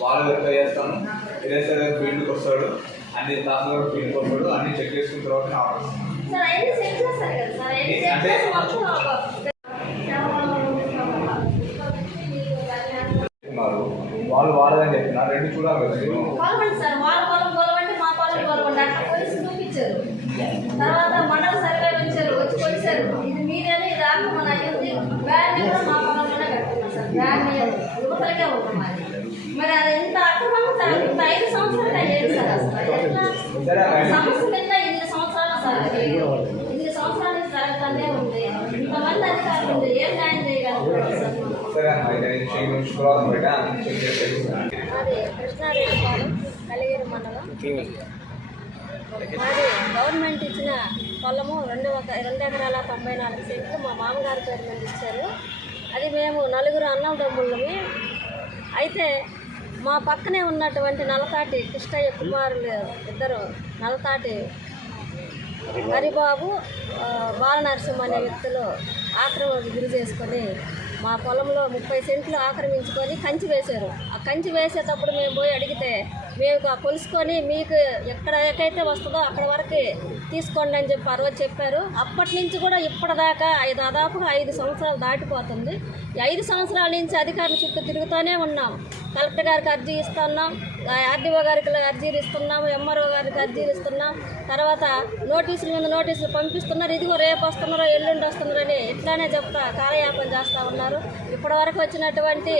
వాళ్ళు వెరిఫై చేస్తాము ఎరేసర్ ఫీల్డ్కి వస్తాడు అన్ని తాతలు ఫీల్డ్కి వస్తాడు అన్ని చెక్ చేసుకున్న తర్వాత ఆర్డర్ అంటే- వాళ్ళు వాడదని చెప్పిన రెండు చూడాలి తర్వాత మండల సర్వే వచ్చారు వచ్చి కొలిచారు ఇది మీరేనే ఇది ఆక్రమణ అయ్యింది. కూడా మా పొలంలోనే కట్టుకున్నాం సార్. బ్యాన్ యువతలకే ఒక మాది మరి అది ఎంత అక్రమం? సార్ ఇంత ఐదు సంవత్సరాలు అయ్యేది సార్ అసలు. ఎట్లా? సమస్య కింద ఇన్ని సంవత్సరాలు సార్ ఇన్ని సంవత్సరాలు జరుగుతూనే ఉంది? ఇంతమంది అధికారులు ఉంది ఏం న్యాయం చేయగలుగుతారు సార్ మనం? కృష్ణారెడ్డి అన్న కలిగిరి మండలం. మాది గవర్నమెంట్ ఇచ్చిన పొలము రెండు ఒక రెండు ఎకరాల తొంభై నాలుగు సెంట్లు మా మామగారి పేరు మీద ఇచ్చారు. అది మేము నలుగురు అన్నదమ్ముళ్ళమి అయితే మా పక్కనే ఉన్నటువంటి నలతాటి కృష్ణయ్య కుమారులు ఇద్దరు నలతాటి హరిబాబు బాలనరసింహ అనే వ్యక్తులు ఆక్రమణకు గురి చేసుకొని మా పొలంలో ముప్పై సెంట్లు ఆక్రమించుకొని కంచి వేశారు. ఆ కంచి వేసేటప్పుడు మేము పోయి అడిగితే మేము కొలుసుకొని మీకు ఎక్కడ ఎక్కడైతే వస్తుందో అక్కడ వరకు తీసుకోండి అని చెప్పి ఆ చెప్పారు. అప్పటి నుంచి కూడా ఇప్పటిదాకా ఐదు దాదాపుగా ఐదు సంవత్సరాలు దాటిపోతుంది. ఐదు సంవత్సరాల నుంచి అధికారుల చుట్టూ తిరుగుతూనే ఉన్నాం. కలెక్టర్ గారికి అర్జీ ఇస్తున్నాం ఆర్డీఓ గారికి అర్జీలు ఇస్తున్నాం ఎంఆర్ఓ గారికి అర్జీలు ఇస్తున్నాం. తర్వాత నోటీసుల మీద నోటీసులు పంపిస్తున్నారు. ఇదిగో రేపు వస్తున్నారో ఎల్లుండి వస్తున్నారని ఇట్లానే చెప్తా కాలయాపన చేస్తూ ఉన్నారు. ఇప్పటివరకు వచ్చినటువంటి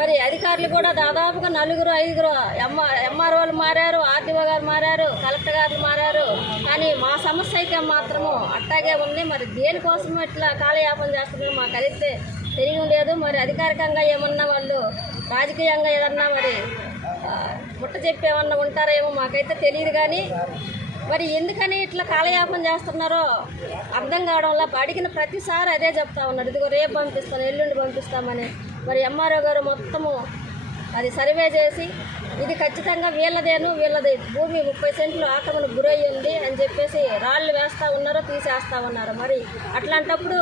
మరి అధికారులు కూడా దాదాపుగా నలుగురు ఐదుగురు ఎంఆ ఎంఆర్ఓలు మారారు ఆర్డీఓ గారు మారారు కలెక్టర్ గారు మారారు. కానీ మా సమస్య అయితే మాత్రము అట్టాగే ఉంది. మరి దేనికోసం ఇట్లా కాలయాపన చేస్తున్నారు మాకు అయితే తెలియడం లేదు. మరి అధికారికంగా ఏమన్నా వాళ్ళు రాజకీయంగా ఏదన్నా మరి ముట్ట చెప్పేమన్నా ఉంటారేమో మాకైతే తెలియదు కానీ మరి ఎందుకని ఇట్లా కాలయాపన చేస్తున్నారో అర్థం కావడంలో అడిగిన ప్రతిసారి అదే చెప్తా ఉన్నాడు. ఇదిగో రేపు పంపిస్తాను ఎల్లుండి పంపిస్తామని. మరి ఎంఆర్ఓ గారు మొత్తము అది సర్వే చేసి ఇది ఖచ్చితంగా వీళ్ళదేను వీళ్ళది భూమి ముప్పై సెంట్లు ఆక్రమణ గురయ్యి ఉంది అని చెప్పేసి రాళ్ళు వేస్తూ ఉన్నారో తీసేస్తా ఉన్నారు మరి. అట్లాంటప్పుడు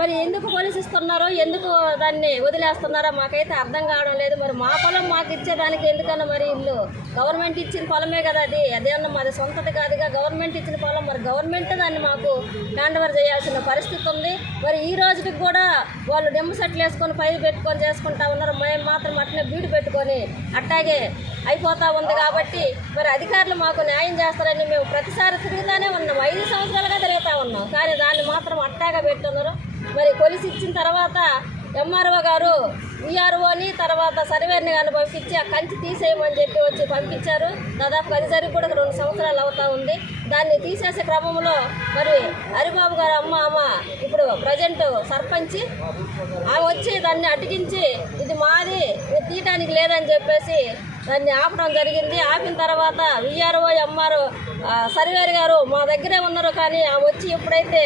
మరి ఎందుకు పోలీసిస్తున్నారో ఎందుకు దాన్ని వదిలేస్తున్నారో మాకైతే అర్థం కావడం లేదు. మరి మా పొలం మాకు ఇచ్చేదానికి ఎందుకన్నా మరి ఇల్లు? గవర్నమెంట్ ఇచ్చిన పొలమే కదా అది. అదేమన్నా మాది సొంతది కాదుగా. గవర్నమెంట్ ఇచ్చిన పొలం మరి గవర్నమెంట్ దాన్ని మాకు హ్యాండ్ ఓవర్ చేయాల్సిన పరిస్థితి ఉంది. మరి ఈ రోజుకి కూడా వాళ్ళు డెమ్మ సెట్లు వేసుకొని పైరు పెట్టుకొని చేసుకుంటా ఉన్నారు. మేము మాత్రం అట్లనే బీడు పెట్టుకొని అట్టాగే అయిపోతా ఉంది కాబట్టి మరి అధికారులు మాకు న్యాయం చేస్తారని మేము ప్రతిసారి తిరుగుతూనే ఉన్నాం. ఐదు సంవత్సరాలుగా తిరుగుతూ ఉన్నాం. కానీ దాన్ని మాత్రం అట్టాగా పెట్టున్నారు. మరి కొలిసి ఇచ్చిన తర్వాత ఎంఆర్ఓ గారు విఆర్ఓని తర్వాత సర్వేర్ని కానీ పంపించి ఆ కంచి తీసేయమని చెప్పి వచ్చి పంపించారు. దాదాపు అది జరిగి కూడా రెండు సంవత్సరాలు అవుతూ ఉంది. దాన్ని తీసేసే క్రమంలో మరి హరిబాబు గారు అమ్మ అమ్మ ఇప్పుడు ప్రజెంట్ సర్పంచ్ ఆమె వచ్చి దాన్ని అటికించి ఇది మాది ఇది తీయటానికి లేదని చెప్పేసి దాన్ని ఆపడం జరిగింది. ఆపిన తర్వాత విఆర్ఓ ఎంఆర్ఓ సర్వేర్ గారు మా దగ్గరే ఉన్నారు కానీ ఆమె వచ్చి ఎప్పుడైతే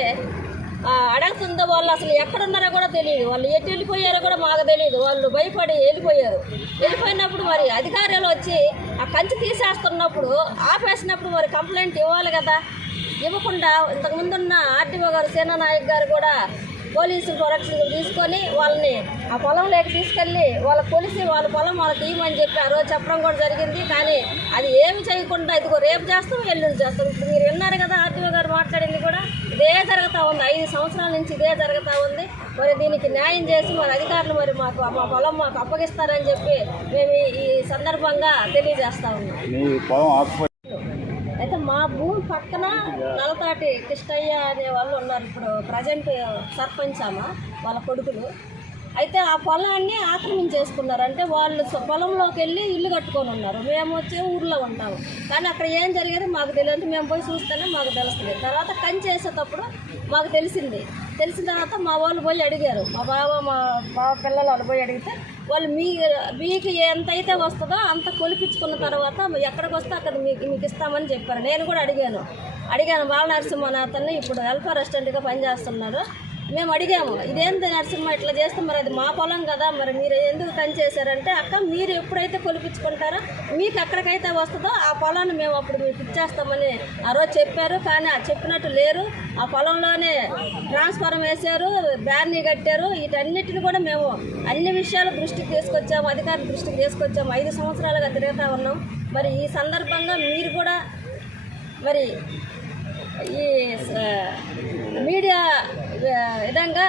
అడగతుందో అడుగుతుందో వాళ్ళు అసలు ఎక్కడున్నారో కూడా తెలియదు. వాళ్ళు ఎటు వెళ్ళిపోయారో కూడా మాకు తెలియదు. వాళ్ళు భయపడి వెళ్ళిపోయారు. వెళ్ళిపోయినప్పుడు మరి అధికారులు వచ్చి ఆ కంచి తీసేస్తున్నప్పుడు ఆపేసినప్పుడు మరి కంప్లైంట్ ఇవ్వాలి కదా. ఇవ్వకుండా ఇంతకుముందున్న ఆర్టీఓ గారు సేనా నాయక్ గారు కూడా పోలీసు ప్రొడక్షన్ తీసుకొని వాళ్ళని ఆ పొలంలోకి తీసుకెళ్ళి వాళ్ళ పోలీసు వాళ్ళ పొలం వాళ్ళకి ఇవ్వమని చెప్పి ఆ రోజు చెప్పడం కూడా జరిగింది. కానీ అది ఏమి చేయకుండా ఇదిగో రేపు చేస్తాం ఎల్లుండి చేస్తాం. ఇప్పుడు మీరు విన్నారు కదా ఆర్టీఓ గారు మాట్లాడింది కూడా ఇదే జరుగుతూ ఉంది. ఐదు సంవత్సరాల నుంచి ఇదే జరుగుతూ ఉంది. మరి దీనికి న్యాయం చేసి మరి అధికారులు మరి మాకు మా పొలం మాకు అప్పగిస్తారని చెప్పి మేము ఈ సందర్భంగా తెలియజేస్తా ఉన్నాం నీ పొలం ఆకుపోయి అయితే మా భూమి పక్కన నలతాటి కృష్ణయ్య అనే వాళ్ళు ఉన్నారు ఇప్పుడు ప్రజెంట్ సర్పంచ్ ఆమె వాళ్ళ కొడుకులు. అయితే ఆ పొలాన్ని ఆక్రమించేసుకున్నారు అంటే వాళ్ళు పొలంలోకి వెళ్ళి ఇల్లు కట్టుకొని ఉన్నారు. మేము వచ్చే ఊర్లో ఉంటాము. కానీ అక్కడ ఏం జరిగేది మాకు తెలియదు. మేము పోయి చూస్తేనే మాకు తెలుస్తుంది తర్వాత కంచి వేసేటప్పుడు మాకు తెలిసింది. తెలిసిన తర్వాత మా వాళ్ళు పోయి అడిగారు. మా బావ మా బావ పిల్లలు వాళ్ళు పోయి అడిగితే వాళ్ళు మీ మీకు ఎంత అయితే వస్తుందో అంత కొలిపించుకున్న తర్వాత ఎక్కడికి వస్తే అక్కడ మీకు మీకు ఇస్తామని చెప్పారు. నేను కూడా అడిగాను. అడిగాను బాలనరసింహ అనే అతన్ని ఇప్పుడు వెల్ఫేర్ రెస్టారెంట్గా పనిచేస్తున్నారు. మేము అడిగాము ఇదేంటి నరసింహ ఇట్లా చేస్తే మరి అది మా పొలం కదా మరి మీరు ఎందుకు పని చేశారంటే అక్క మీరు ఎప్పుడైతే కొలిపించుకుంటారో మీకు ఎక్కడికైతే వస్తుందో ఆ పొలాన్ని మేము అప్పుడు మీకు ఇచ్చేస్తామని ఆ రోజు చెప్పారు. కానీ ఆ చెప్పినట్టు లేరు. ఆ పొలంలోనే ట్రాన్స్ఫారం వేశారు బ్యార్నీ కట్టారు. వీటన్నిటిని కూడా మేము అన్ని విషయాలు దృష్టికి తీసుకొచ్చాము అధికారుల దృష్టికి తీసుకొచ్చాము. ఐదు సంవత్సరాలుగా తిరుగుతూ ఉన్నాం. మరి ఈ సందర్భంగా మీరు కూడా మరి ఈ విధంగా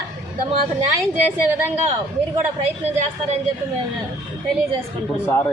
మాకు న్యాయం చేసే విధంగా మీరు కూడా ప్రయత్నం చేస్తారని చెప్పి మేము తెలియజేసుకుంటున్నాం. సార్